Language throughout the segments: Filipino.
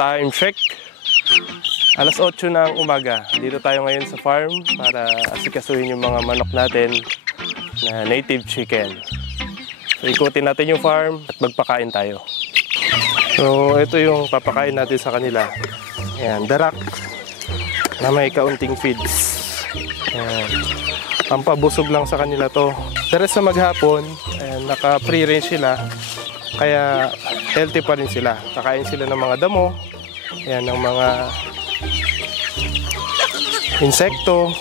Time check. Alas 8 ng umaga. Dito tayo ngayon sa farm para asikasuhin yung mga manok natin na native chicken. So ikutin natin yung farm at magpakain tayo. So ito yung papakain natin sa kanila. Ayan, darak na may kaunting feeds. Ayan. Pampabusog lang sa kanila to. Pero sa maghapon, ayan, naka-free range sila. Kaya healthy pa rin sila. Kakain sila ng mga damo. Ayan, ng mga insekto.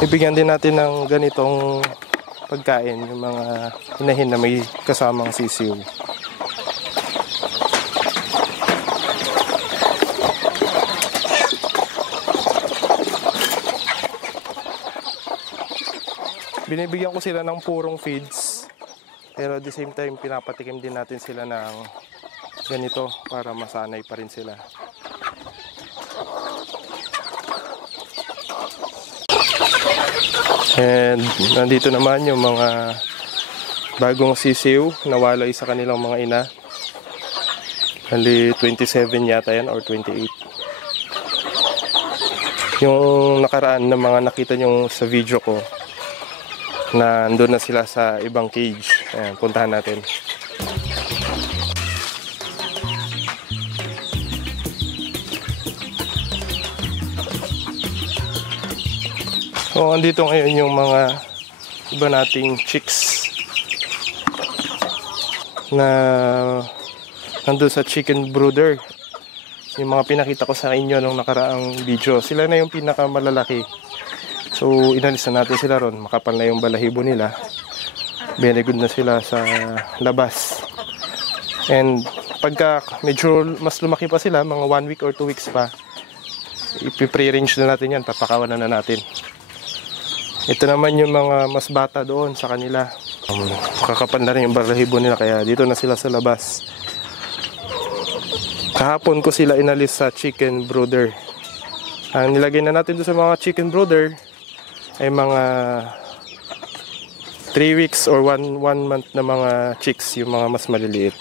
Ibigyan din natin ng ganitong pagkain yung mga inahin na may kasamang sisiw. Binibigyan ko sila ng purong feeds, pero at the same time pinapatikim din natin sila ng ganito para masanay pa rin sila. And nandito naman yung mga bagong sisiw na walay sa kanilang mga ina. Hali 27 yata yan or 28. Yung nakaraan na mga nakita nyo sa video ko, na andun na sila sa ibang cage. Ayan, puntahan natin. So, andito ngayon yung mga iba nating chicks na nandun sa chicken brooder. Yung mga pinakita ko sa inyo nung nakaraang video. Sila na yung pinakamalalaki. So, inalis na natin sila ron. Makapal na yung balahibo nila. Very good na sila sa labas. And pagka medyo mas lumaki pa sila, mga 1 week or 2 weeks pa, ipi-pre-range na natin yan. Papakawanan na natin. Ito naman yung mga mas bata doon sa kanila. Kakapal na rin yung balahibo nila kaya dito na sila sa labas. Kahapon ko sila inalis sa chicken brooder. Ang nilagay na natin doon sa mga chicken brooder ay mga 3 weeks or 1 month na mga chicks, yung mga mas maliliit.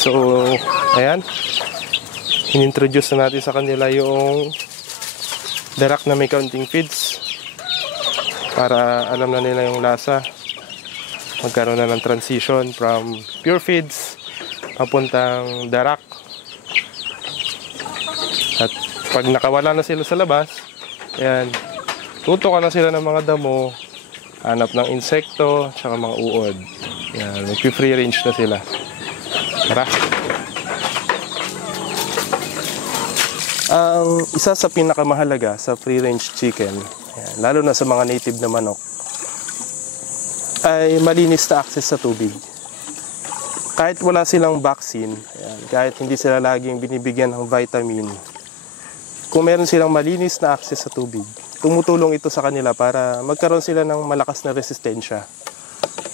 So, ayan. Inintroduce na natin sa kanila yung darak na may counting feeds para alam na nila yung lasa. Magkaroon na ng transition from pure feeds papuntang darak. At pag nakawala na sila sa labas, ayan, tutukan na sila ng mga damo, hanap ng insekto, tsaka mga uod. Ayan, mag-free range na sila. Tara. Ang isa sa pinakamahalaga sa free-range chicken, ayan, lalo na sa mga native na manok, ay malinis na access sa tubig. Kahit wala silang vaccine, ayan, kahit hindi sila laging binibigyan ng vitamin, kung meron silang malinis na access sa tubig, tumutulong ito sa kanila para magkaroon sila ng malakas na resistensya.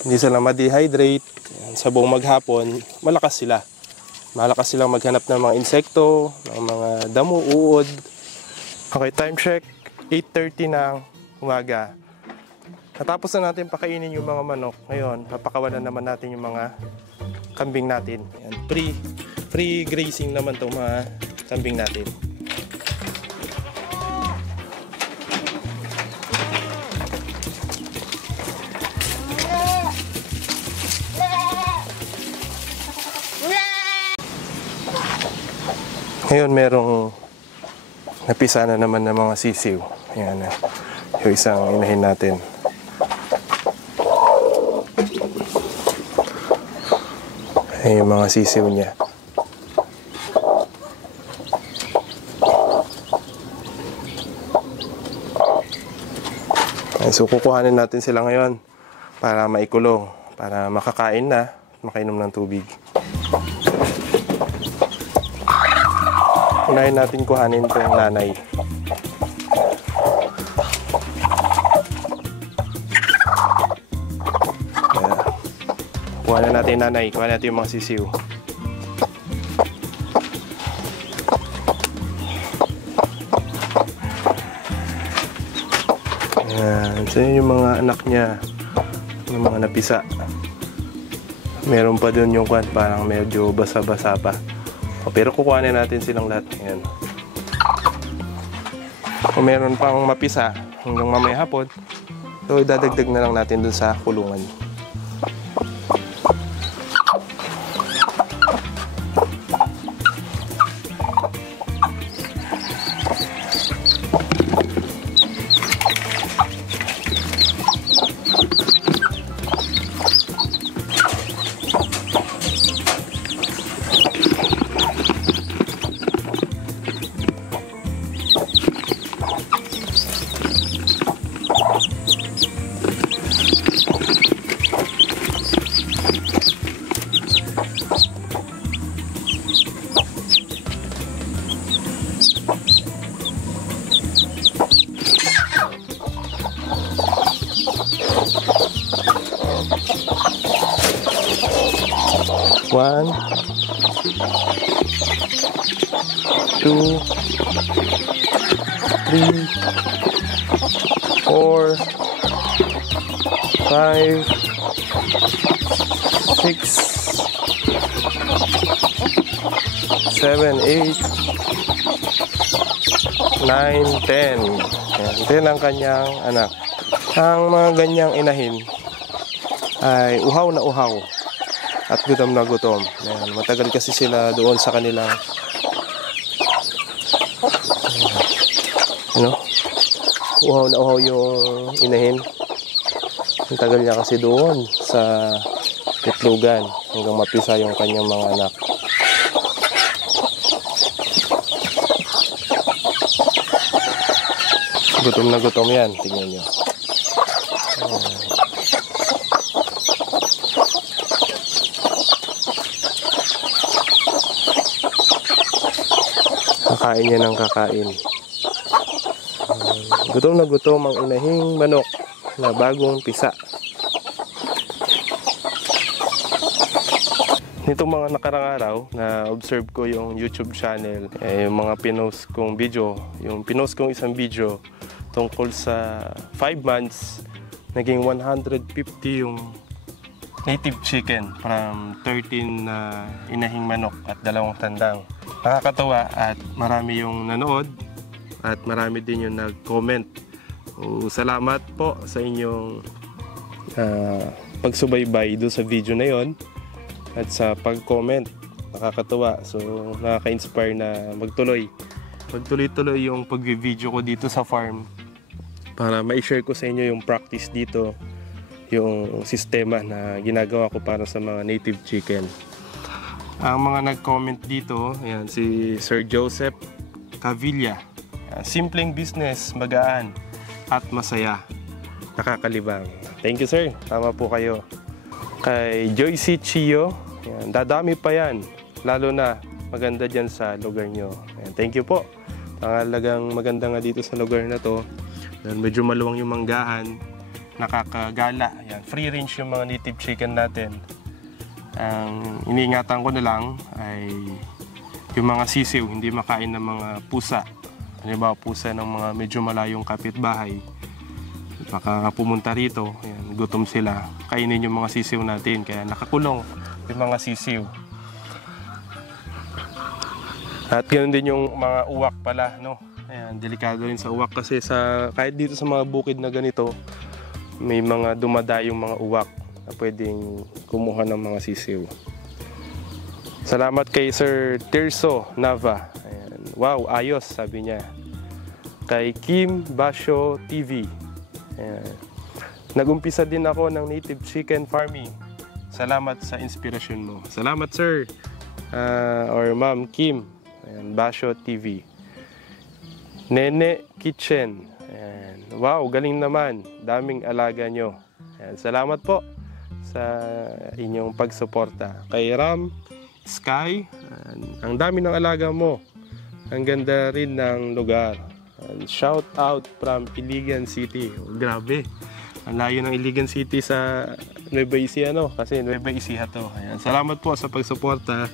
Hindi sila ma-dehydrate. Sa buong maghapon, malakas sila. Malakas silang maghanap ng mga insekto, ng mga damo, uod. Okay, time check. 8:30 ng umaga. Natapos na natin pakainin yung mga manok. Ngayon, papakawalan naman natin yung mga kambing natin. Free grazing naman itong mga kambing natin. Wala! Ngayon merong napisa na naman ng mga sisiw. Ayan na. Yung isang inahin natin. Ayan yung mga sisiw niya. So kukuhanin natin sila ngayon para maikulong, para makakain na, makainom ng tubig. Unahin natin kuhanin itong nanay. Kuha na natin nanay, kuha natin yung mga sisiw. Ayan, so yun yung mga anak niya, yung mga napisa. Meron pa dun yung kwan, parang medyo basa-basa pa. Pero kukuhanin natin silang lahat. Ayan. Kung meron pang mapisa hanggang mamaya hapon, so dadagdag na lang natin dun sa kulungan. One, two, three, 4, 5, 6, 7, 8, 9, 10. Yan ang kanyang anak. Ang mga ganyang inahin ay uhaw na uhaw at gutom na gutom. Yan, matagal kasi sila doon sa kanilang uhaw na uhaw yung inahin. Ang tagal niya kasi doon sa itlogan hanggang mapisa yung kanyang mga anak. Gutom na gutom yan, tingnan nyo. Kakain niya ng kakain. Gutom na gutom ang inahing manok na bagong pisa. Nitong mga nakarang araw na observe ko yung YouTube channel, yung mga pinost kong video, yung pinost kong isang video tungkol sa 5 months, naging 150 yung native chicken from 13 na inahing manok at 2 tandang. Nakakatawa at marami yung nanood at marami din yung nag-comment. Salamat po sa inyong pagsubaybay doon sa video na yon at sa pag-comment. Nakakatawa. So nakaka-inspire na magtuloy-tuloy yung pag-video ko dito sa farm para ma-share ko sa inyo yung practice dito, yung sistema na ginagawa ko para sa mga native chicken. Ang mga nag-comment dito, ayan, si Sir Joseph Cavilla. Simpleng business, magaan at masaya, nakakalibang. Thank you sir, tama po kayo. Kay Joyce Chio, ayan, dadami pa yan, lalo na maganda dyan sa lugar nyo. Ayan, thank you po. Talagang maganda nga dito sa lugar na to. Medyo maluwang yung manggahan, nakakagala. Ayan, free range yung mga native chicken natin. Ang iniingatan ko na lang ay yung mga sisiw, hindi makain ng mga pusa. Halimbawa pusa ng mga medyo malayong kapitbahay. Baka pumunta rito, ayan, gutom sila. Kainin yung mga sisiw natin, kaya nakakulong yung mga sisiw. At ganoon din yung mga uwak pala, no? Ayan, delikado rin sa uwak kasi kahit dito sa mga bukid na ganito, may mga dumadayong mga uwak na pwedeng kumuha ng mga sisiw. Salamat kay Sir Tirso Nava. Ayan. Wow, ayos, sabi niya. Kay Kim Basho TV. Ayan. Nag-umpisa din ako ng native chicken farming. Salamat sa inspirasyon mo. Salamat, sir. Or Ma'am Kim. Ayan, Basho TV. Nene Kitchen. Ayan. Wow, galing naman. Daming alaga nyo. Ayan, salamat po sa inyong pagsuporta. Kay Ram Sky, ang dami ng alaga mo. Ang ganda rin ng lugar. Shout out from Iligan City. Oh, grabe. Ang layo ng Iligan City sa Nueva Ecija, no? Kasi Nueva Ecija to. Ayan. Salamat po sa pagsuporta.